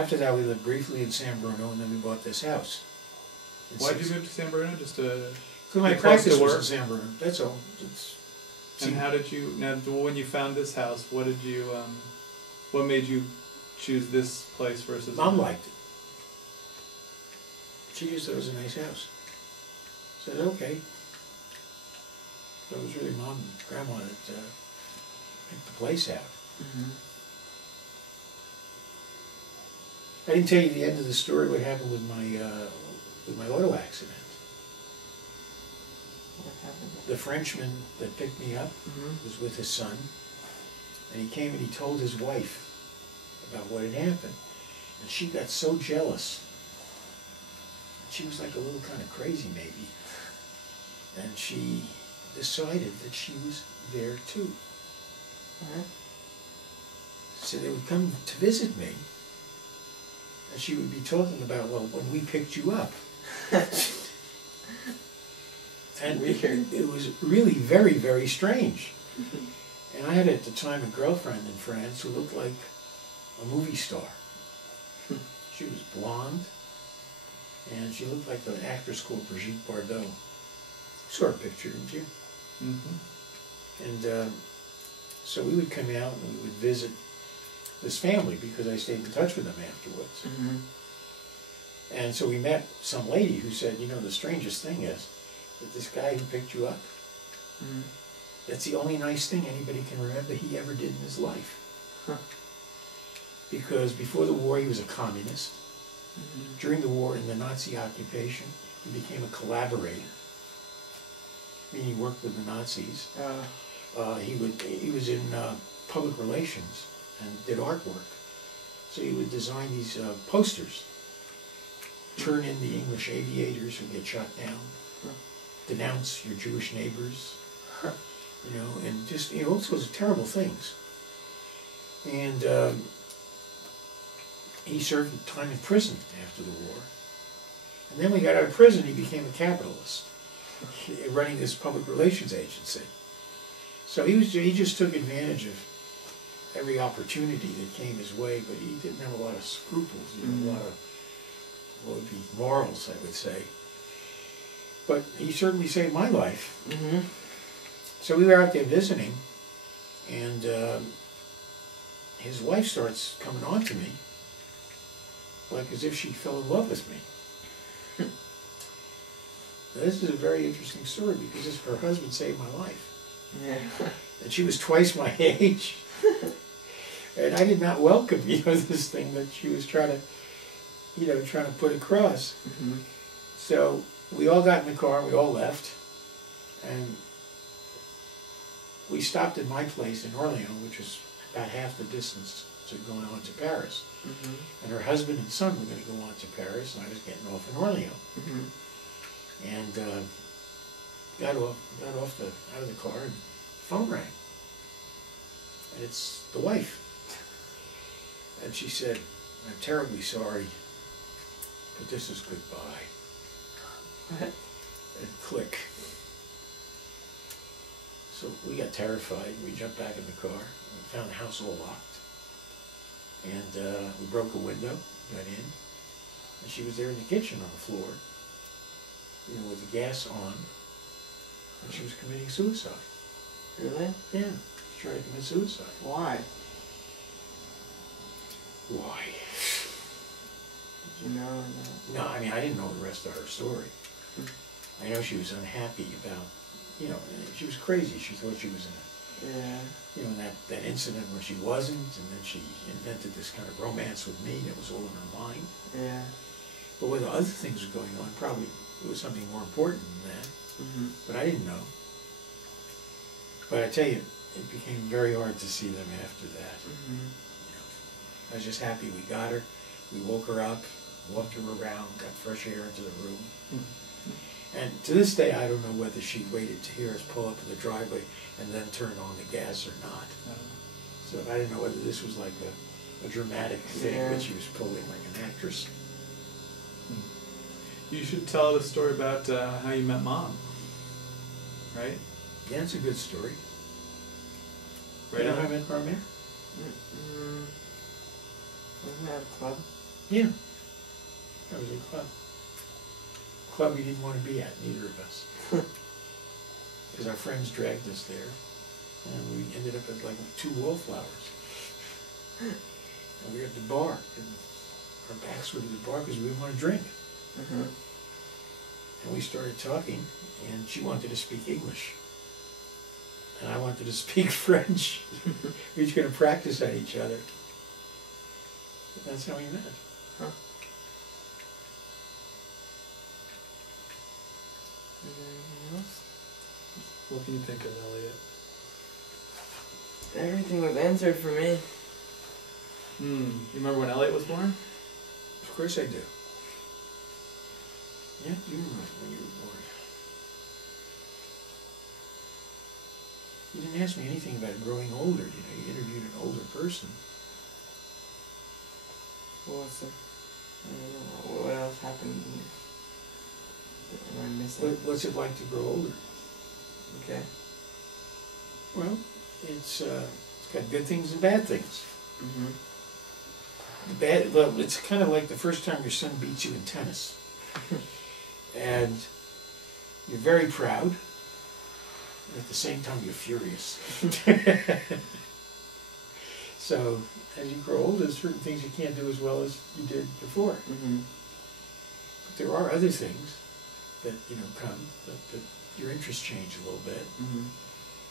After that, we lived briefly in San Bruno, and then we bought this house. Why did you move to San Bruno? Just to... Because my practice was in San Bruno, that's all. And how did you, now when you found this house, what did you, what made you choose this place versus... Mom liked it. She just thought it was a nice house. I said, okay. So it was really Mom and Grandma that picked the place out. Mm-hmm. I didn't tell you the end of the story, what happened with my auto accident. What happened? The Frenchman that picked me up was with his son, and he came and he told his wife about what had happened. And she got so jealous. She was like a little kind of crazy maybe. And she decided that she was there too. So they would come to visit me, and she would be talking about, well, when we picked you up. And it was really very, very strange. And I had at the time a girlfriend in France who looked like a movie star. She was blonde, and she looked like an actress called Brigitte Bardot. Saw her picture, didn't you? Mm-hmm. And so we would come out and we would visit this family because I stayed in touch with them afterwards. Mm-hmm. And so we met some lady who said, you know, the strangest thing is that this guy who picked you up, that's the only nice thing anybody can remember he ever did in his life. Huh. Because before the war he was a communist. During the war in the Nazi occupation, he became a collaborator. Meaning he worked with the Nazis. He was in public relations and did artwork. So he would design these posters. Turn in the English aviators who get shot down. Denounce your Jewish neighbors. You know, and just, you know, all sorts of terrible things. And he served time in prison after the war. And then when he got out of prison, he became a capitalist, running this public relations agency. So he just took advantage of every opportunity that came his way, but he didn't have a lot of scruples, you know, a lot of what would be morals, I would say. But he certainly saved my life. So we were out there visiting, and his wife starts coming on to me, like as if she fell in love with me. Now, this is a very interesting story because her husband saved my life. Yeah. And she was twice my age. And I did not welcome, you know, this thing that she was trying to, you know, trying to put across. So we all got in the car, we all left, and we stopped at my place in Orléans, which was about half the distance to going on to Paris. And her husband and son were going to go on to Paris, and I was getting off in Orléans. And got out of the car, and the phone rang. And it's the wife. And she said, I'm terribly sorry, but this is goodbye. And click. So we got terrified. We jumped back in the car. We found the house all locked. And we broke a window, got in. And she was there in the kitchen on the floor, you know, with the gas on. And she was committing suicide. Really? Yeah, she tried to commit suicide. Why? Why? Did you know or not? No, I mean, I didn't know the rest of her story. I know she was unhappy about, you know, she was crazy. She thought she was in a, you know, that incident where she wasn't, and then she invented this kind of romance with me that was all in her mind. Yeah. But with other things were going on, probably it was something more important than that. But I didn't know. But I tell you, it became very hard to see them after that. You know, I was just happy we got her. We woke her up, walked her around, got fresh air into the room. And to this day, I don't know whether she waited to hear us pull up in the driveway and then turn on the gas or not. So I didn't know whether this was like a dramatic thing that she was pulling like an actress. You should tell the story about how you met Mom, right? Yeah, it's a good story. Right. You know how I met Grandpere? Wasn't that a club? Yeah. That was a club. Club we didn't want to be at, neither of us. Because our friends dragged us there, and we ended up at like 2 wallflowers. And we were at the bar, and our backs were to the bar because we didn't want to drink. Mm-hmm. And we started talking, and she wanted to speak English. And I wanted to speak French. We were each going to practice on each other. That's how we met. Huh. Is there anything else? What can you think of, Elliot? Everything was answered for me. You remember when Elliot was born? Of course I do. Yeah, you remember when you were born. You didn't ask me anything about growing older, you know. You interviewed an older person. What was the... I don't know. What else happened? Am I missing? What's it like to grow older? Okay. Well, it's got good things and bad things. Mm-hmm. Well, it's kind of like the first time your son beats you in tennis. And you're very proud, and at the same time you're furious. So, as you grow older, there's certain things you can't do as well as you did before. Mm-hmm. But there are other things that, come, that your interests change a little bit. Mm-hmm.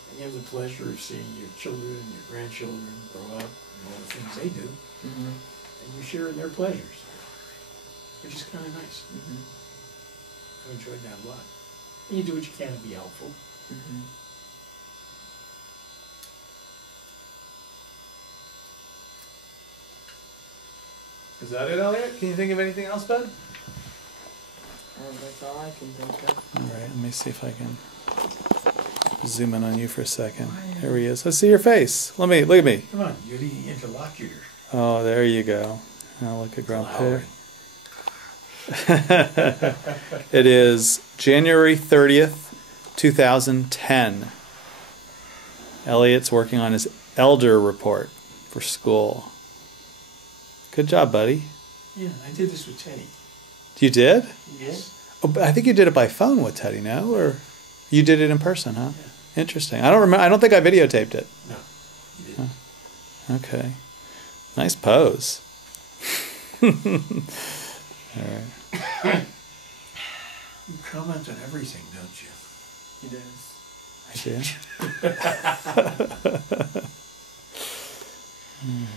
And you have the pleasure of seeing your children and your grandchildren grow up and all the things they do. Mm-hmm. And you share in their pleasures, which is kind of nice. Mm-hmm. I enjoyed that a lot. And you do what you can to be helpful. Mm-hmm. Is that it, Elliot? Can you think of anything else, bud? That's all I can think of. Alright, let me see if I can zoom in on you for a second. There he is. Let's see your face. Look at me. Come on, you're the interlocutor. Oh, there you go. Now look at Grandpere. It is January 30th, 2010. Elliot's working on his elder report for school. Good job, buddy. Yeah, I did this with Teddy. You did? Yes. Oh, but I think you did it by phone with Teddy, no? Or you did it in person, huh? Yeah. Interesting. I don't remember. I don't think I videotaped it. No, you didn't. Huh. Okay. Nice pose. All right. You comment on everything, don't you? He does. I do.